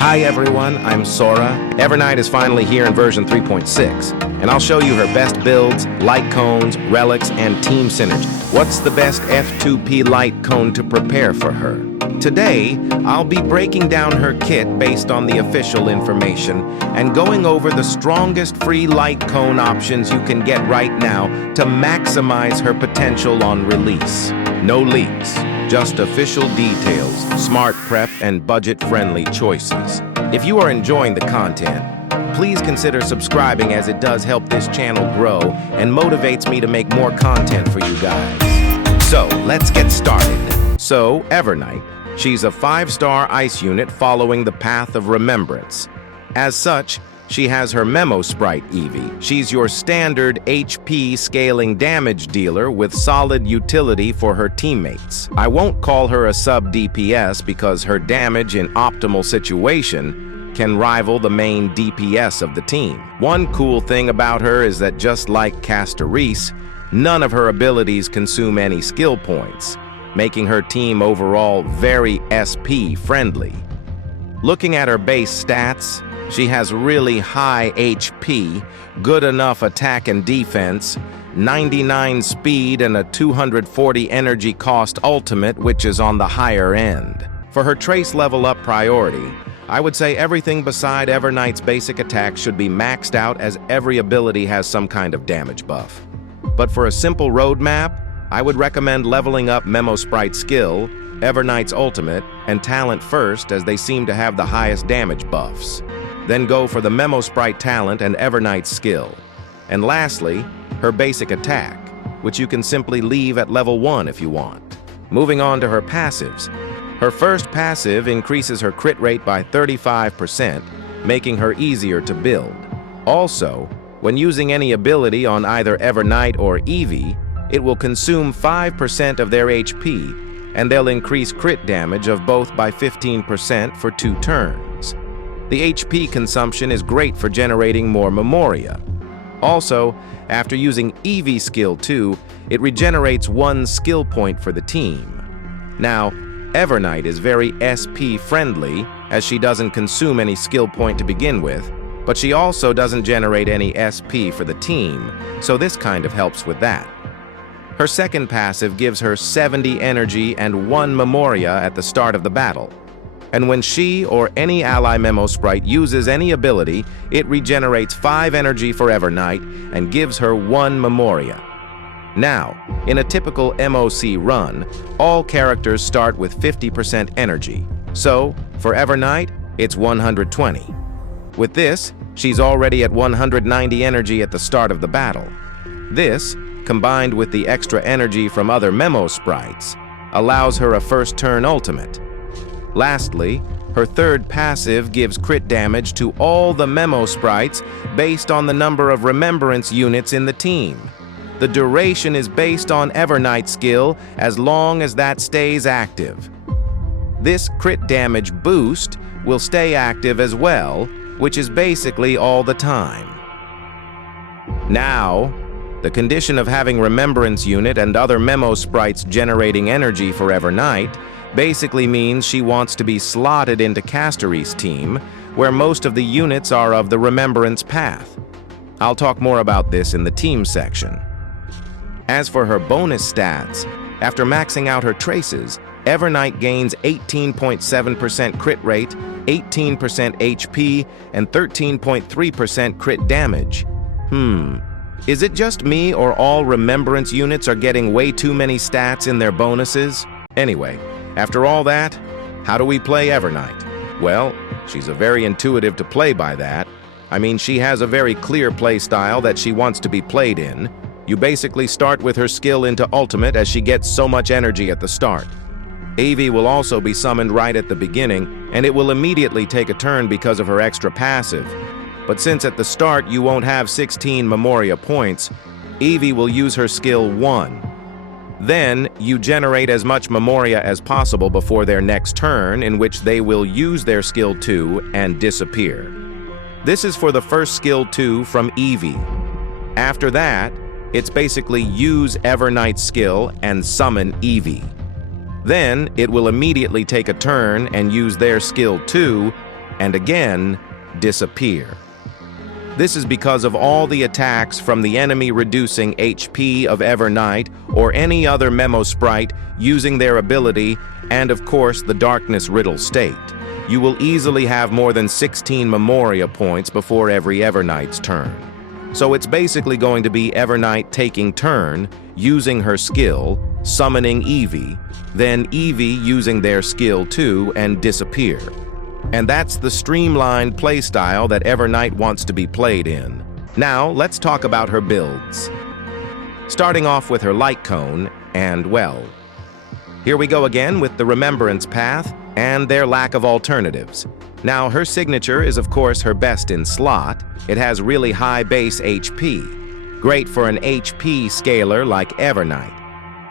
Hi everyone, I'm Sora. Evernight is finally here in version 3.6, and I'll show you her best builds, light cones, relics, and team synergy. What's the best F2P light cone to prepare for her? Today, I'll be breaking down her kit based on the official information and going over the strongest free light cone options you can get right now to maximize her potential on release. No leaks. Just official details, smart prep, and budget-friendly choices. If you are enjoying the content, please consider subscribing as it does help this channel grow and motivates me to make more content for you guys. So, let's get started. So, Evernight, she's a 5-star ice unit following the path of remembrance. As such, she has her Memo Sprite Eevee. She's your standard HP scaling damage dealer with solid utility for her teammates. I won't call her a sub-DPS because her damage in optimal situation can rival the main DPS of the team. One cool thing about her is that just like Castaris, none of her abilities consume any skill points, making her team overall very SP-friendly. Looking at her base stats, she has really high HP, good enough attack and defense, 99 speed, and a 240 energy cost ultimate, which is on the higher end. For her trace level up priority, I would say everything beside Evernight's basic attack should be maxed out as every ability has some kind of damage buff. But for a simple roadmap, I would recommend leveling up Memo Sprite skill, Evernight's ultimate, and talent first as they seem to have the highest damage buffs. Then go for the Memo Sprite talent and Evernight's skill. And lastly, her basic attack, which you can simply leave at level 1 if you want. Moving on to her passives. Her first passive increases her crit rate by 35%, making her easier to build. Also, when using any ability on either Evernight or Eevee, it will consume 5% of their HP, and they'll increase crit damage of both by 15% for 2 turns. The HP consumption is great for generating more Memoria. Also, after using Eevee skill 2, it regenerates 1 skill point for the team. Now, Evernight is very SP-friendly, as she doesn't consume any skill point to begin with, but she also doesn't generate any SP for the team, so this kind of helps with that. Her second passive gives her 70 energy and 1 Memoria at the start of the battle. And when she or any ally Memo Sprite uses any ability, it regenerates 5 energy for Evernight and gives her 1 Memoria. Now, in a typical MOC run, all characters start with 50% energy. So, for Evernight, it's 120. With this, she's already at 190 energy at the start of the battle. This, combined with the extra energy from other Memo Sprites, allows her a first-turn ultimate. Lastly, her third passive gives crit damage to all the Memo Sprites based on the number of remembrance units in the team. The duration is based on Evernight's skill as long as that stays active. This crit damage boost will stay active as well, which is basically all the time. Now, the condition of having remembrance unit and other Memo Sprites generating energy for Evernight basically means she wants to be slotted into Castaris' team, where most of the units are of the remembrance path. I'll talk more about this in the team section. As for her bonus stats, after maxing out her traces, Evernight gains 18.7% crit rate, 18% HP, and 13.3% crit damage. Is it just me or all remembrance units are getting way too many stats in their bonuses? Anyway, after all that, how do we play Evernight? Well, she's a very intuitive to play by that. I mean, she has a very clear play style that she wants to be played in. You basically start with her skill into ultimate as she gets so much energy at the start. Eevee will also be summoned right at the beginning, and it will immediately take a turn because of her extra passive. But since at the start you won't have 16 Memoria points, Eevee will use her skill 1. Then, you generate as much Memoria as possible before their next turn, in which they will use their skill 2 and disappear. This is for the first skill 2 from Eevee. After that, it's basically use Evernight's skill and summon Eevee. Then, it will immediately take a turn and use their skill 2 and again disappear. This is because of all the attacks from the enemy reducing HP of Evernight or any other Memo Sprite using their ability, and of course the Darkness Riddle state. You will easily have more than 16 Memoria points before every Evernight's turn. So it's basically going to be Evernight taking turn, using her skill, summoning Eevee, then Eevee using their skill too and disappear. And that's the streamlined playstyle that Evernight wants to be played in. Now, let's talk about her builds. Starting off with her Light Cone, and well, here we go again with the Remembrance path and their lack of alternatives. Now, her signature is of course her best in slot. It has really high base HP, great for an HP scaler like Evernight.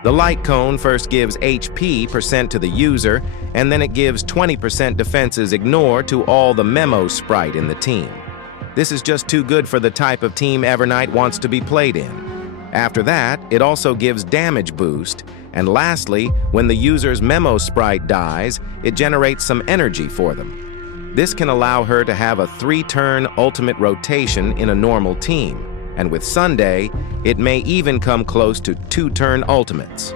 The Light Cone first gives HP percent to the user, and then it gives 20% defenses ignore to all the Memo Sprite in the team. This is just too good for the type of team Evernight wants to be played in. After that, it also gives damage boost, and lastly, when the user's Memo Sprite dies, it generates some energy for them. This can allow her to have a 3-turn ultimate rotation in a normal team, and with Sunday, it may even come close to 2-turn ultimates.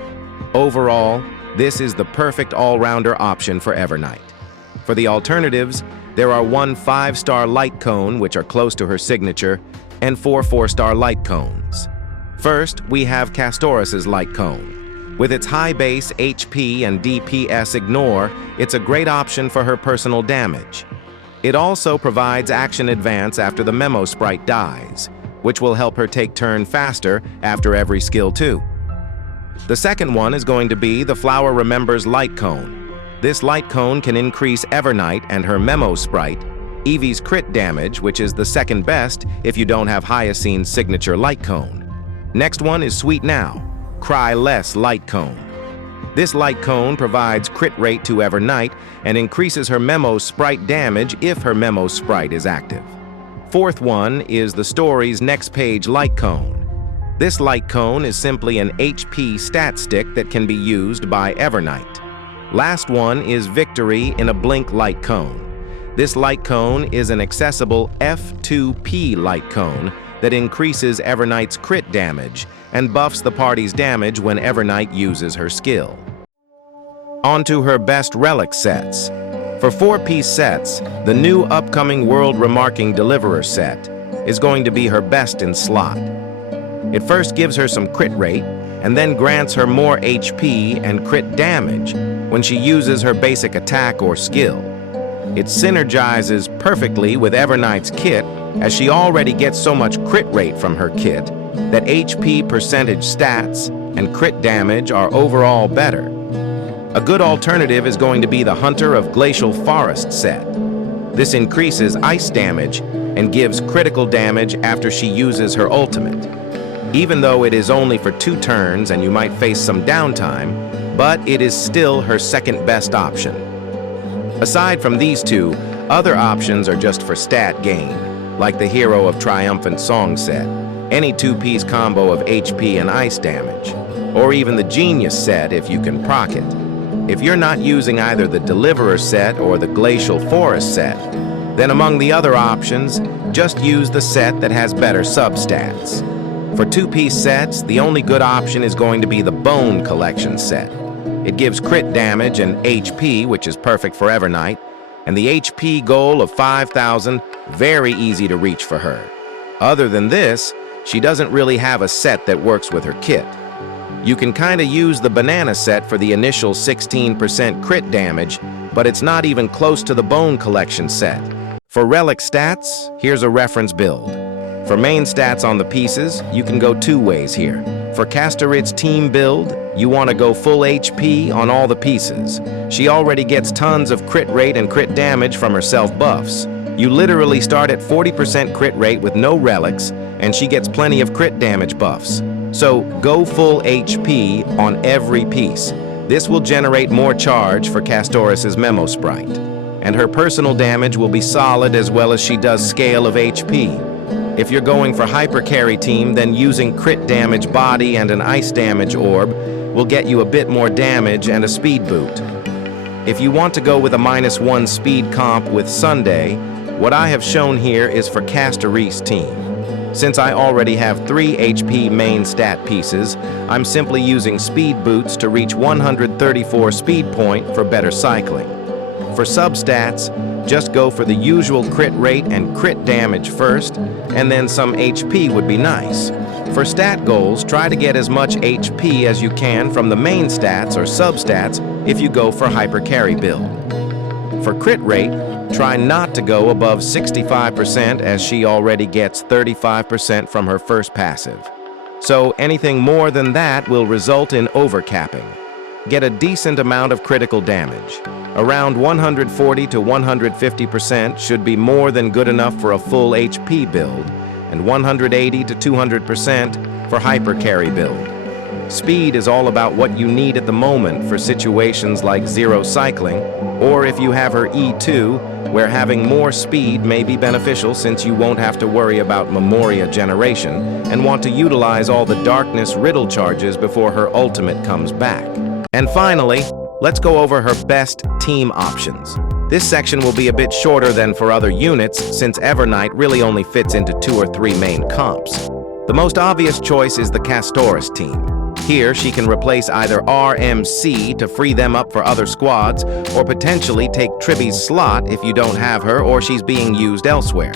Overall, this is the perfect all-rounder option for Evernight. For the alternatives, there are 1 5-star Light Cone, which are close to her signature, and 4 4-star Light Cones. First, we have Castoris's Light Cone. With its high base HP and DPS ignore, it's a great option for her personal damage. It also provides action advance after the Memo Sprite dies, which will help her take turn faster after every skill too. The second one is going to be the Flower Remembers Light Cone. This Light Cone can increase Evernight and her Memo Sprite, Eevee's crit damage, which is the second best if you don't have Hyacine's signature Light Cone. Next one is Sweet Now, Cry Less Light Cone. This Light Cone provides crit rate to Evernight and increases her Memo Sprite damage if her Memo Sprite is active. Fourth one is the story's Next Page Light Cone. This Light Cone is simply an HP stat stick that can be used by Evernight. Last one is Victory in a Blink Light Cone. This Light Cone is an accessible F2P Light Cone that increases Evernight's crit damage and buffs the party's damage when Evernight uses her skill. On to her best Relic sets. For 4-piece sets, the new upcoming World Remarking Deliverer set is going to be her best in slot. It first gives her some crit rate, and then grants her more HP and crit damage when she uses her basic attack or skill. It synergizes perfectly with Evernight's kit, as she already gets so much crit rate from her kit that HP percentage stats and crit damage are overall better. A good alternative is going to be the Hunter of Glacial Forest set. This increases ice damage and gives critical damage after she uses her ultimate. Even though it is only for 2 turns and you might face some downtime, but it is still her second best option. Aside from these two, other options are just for stat gain, like the Hero of Triumphant Song set, any 2-piece combo of HP and ice damage, or even the Genius set if you can proc it. If you're not using either the Deliverer set or the Glacial Forest set, then among the other options, just use the set that has better substats. For 2-piece sets, the only good option is going to be the Bone Collection set. It gives crit damage and HP, which is perfect for Evernight, and the HP goal of 5,000, very easy to reach for her. Other than this, she doesn't really have a set that works with her kit. You can kinda use the Banana set for the initial 16% crit damage, but it's not even close to the Bone Collection set. For Relic Stats, here's a reference build. For main stats on the pieces, you can go 2 ways here. For Castorit's team build, you want to go full HP on all the pieces. She already gets tons of crit rate and crit damage from her self-buffs. You literally start at 40% crit rate with no relics, and she gets plenty of crit damage buffs. So go full HP on every piece. This will generate more charge for Castoris's Memo Sprite. And her personal damage will be solid as well as she does scale of HP. If you're going for hyper carry team, then using crit damage body and an ice damage orb will get you a bit more damage and a speed boot. If you want to go with a -1 speed comp with Sunday, what I have shown here is for Castore's team. Since I already have 3 HP main stat pieces, I'm simply using speed boots to reach 134 speed point for better cycling. For substats, just go for the usual crit rate and crit damage first, and then some HP would be nice. For stat goals, try to get as much HP as you can from the main stats or substats if you go for hyper carry build. For crit rate, try not to go above 65% as she already gets 35% from her first passive. So anything more than that will result in overcapping. Get a decent amount of critical damage. Around 140 to 150% should be more than good enough for a full HP build, and 180 to 200% for hyper carry build. Speed is all about what you need at the moment for situations like zero cycling, or if you have her E2, where having more speed may be beneficial since you won't have to worry about Memoria generation and want to utilize all the darkness riddle charges before her ultimate comes back. And finally, let's go over her best team options. This section will be a bit shorter than for other units since Evernight really only fits into 2 or 3 main comps. The most obvious choice is the Castoris team. Here, she can replace either RMC to free them up for other squads, or potentially take Tribby's slot if you don't have her or she's being used elsewhere.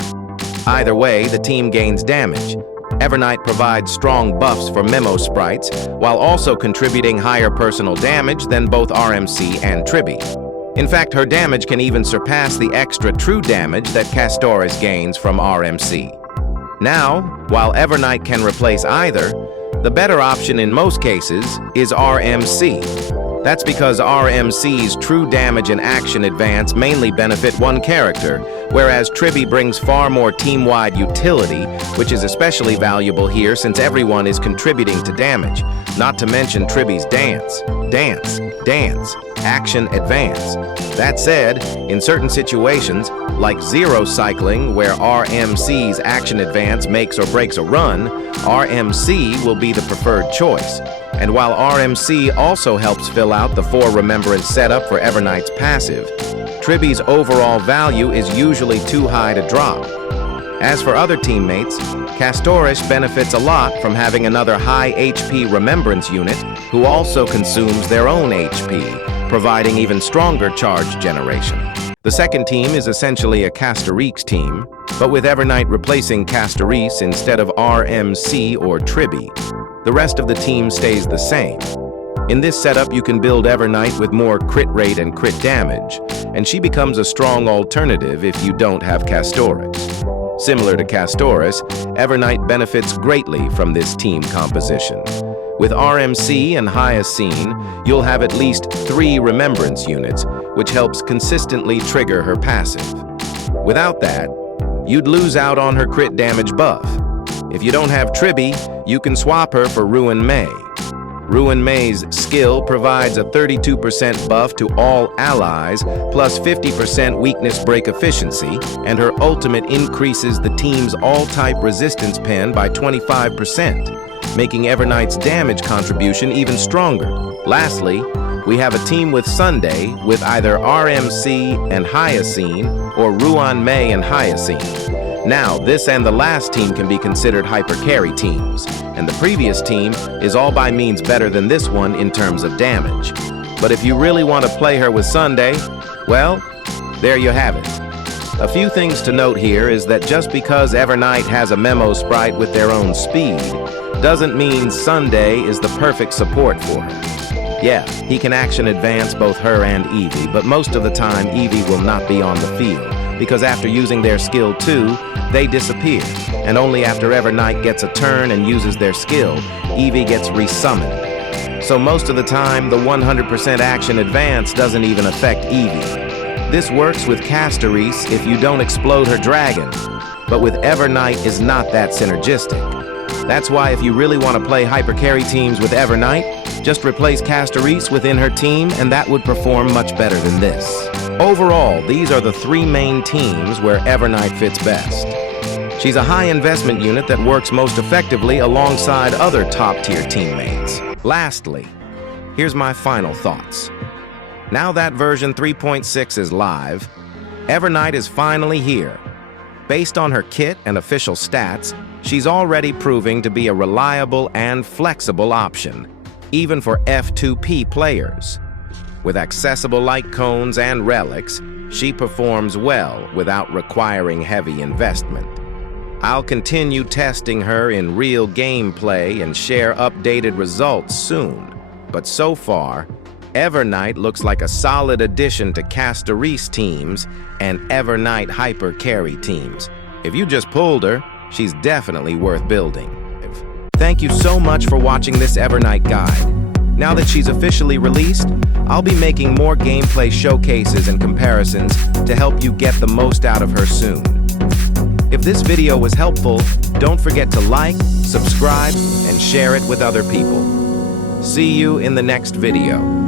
Either way, the team gains damage. Evernight provides strong buffs for Memo sprites, while also contributing higher personal damage than both RMC and Tribby. In fact, her damage can even surpass the extra true damage that Castoris gains from RMC. Now, while Evernight can replace either, the better option in most cases is RMC. That's because RMC's true damage and action advance mainly benefit one character, whereas Tribby brings far more team-wide utility, which is especially valuable here since everyone is contributing to damage, not to mention Tribby's dance, action advance. That said, in certain situations, like zero cycling, where RMC's action advance makes or breaks a run, RMC will be the preferred choice. And while RMC also helps fill out the 4 Remembrance setup for Evernight's passive, Tribby's overall value is usually too high to drop. As for other teammates, Castoris benefits a lot from having another high HP Remembrance unit who also consumes their own HP, providing even stronger charge generation. The second team is essentially a Castoris team, but with Evernight replacing Castoris instead of RMC or Tribby. The rest of the team stays the same. In this setup, you can build Evernight with more crit rate and crit damage, and she becomes a strong alternative if you don't have Castoris. Similar to Castoris, Evernight benefits greatly from this team composition. With RMC and Hyacine, you'll have at least 3 Remembrance units, which helps consistently trigger her passive. Without that, you'd lose out on her crit damage buff. If you don't have Tribby, you can swap her for Ruin May. Ruin May's skill provides a 32% buff to all allies, plus 50% weakness break efficiency, and her ultimate increases the team's all-type resistance pen by 25%, making Evernight's damage contribution even stronger. Lastly, we have a team with Sunday with either RMC and Hyacine, or Ruin May and Hyacine. Now, this and the last team can be considered hyper carry teams, and the previous team is all by means better than this one in terms of damage. But if you really want to play her with Sunday, well, there you have it. A few things to note here is that just because Evernight has a Memo sprite with their own speed, doesn't mean Sunday is the perfect support for her. Yeah, he can action advance both her and Eevee, but most of the time Eevee will not be on the field, because after using their skill 2, they disappear, and only after Evernight gets a turn and uses their skill, Eevee gets resummoned. So most of the time, the 100% action advance doesn't even affect Eevee. This works with Castoris if you don't explode her dragon, but with Evernight is not that synergistic. That's why if you really want to play hyper carry teams with Evernight, just replace Castoris within her team and that would perform much better than this. Overall, these are the 3 main teams where Evernight fits best. She's a high investment unit that works most effectively alongside other top-tier teammates. Lastly, here's my final thoughts. Now that version 3.6 is live, Evernight is finally here. Based on her kit and official stats, she's already proving to be a reliable and flexible option, even for F2P players. With accessible light cones and relics, she performs well without requiring heavy investment. I'll continue testing her in real gameplay and share updated results soon, but so far, Evernight looks like a solid addition to Castareece teams and Evernight Hyper Carry teams. If you just pulled her, she's definitely worth building. Thank you so much for watching this Evernight guide. Now that she's officially released, I'll be making more gameplay showcases and comparisons to help you get the most out of her soon. If this video was helpful, don't forget to like, subscribe, and share it with other people. See you in the next video.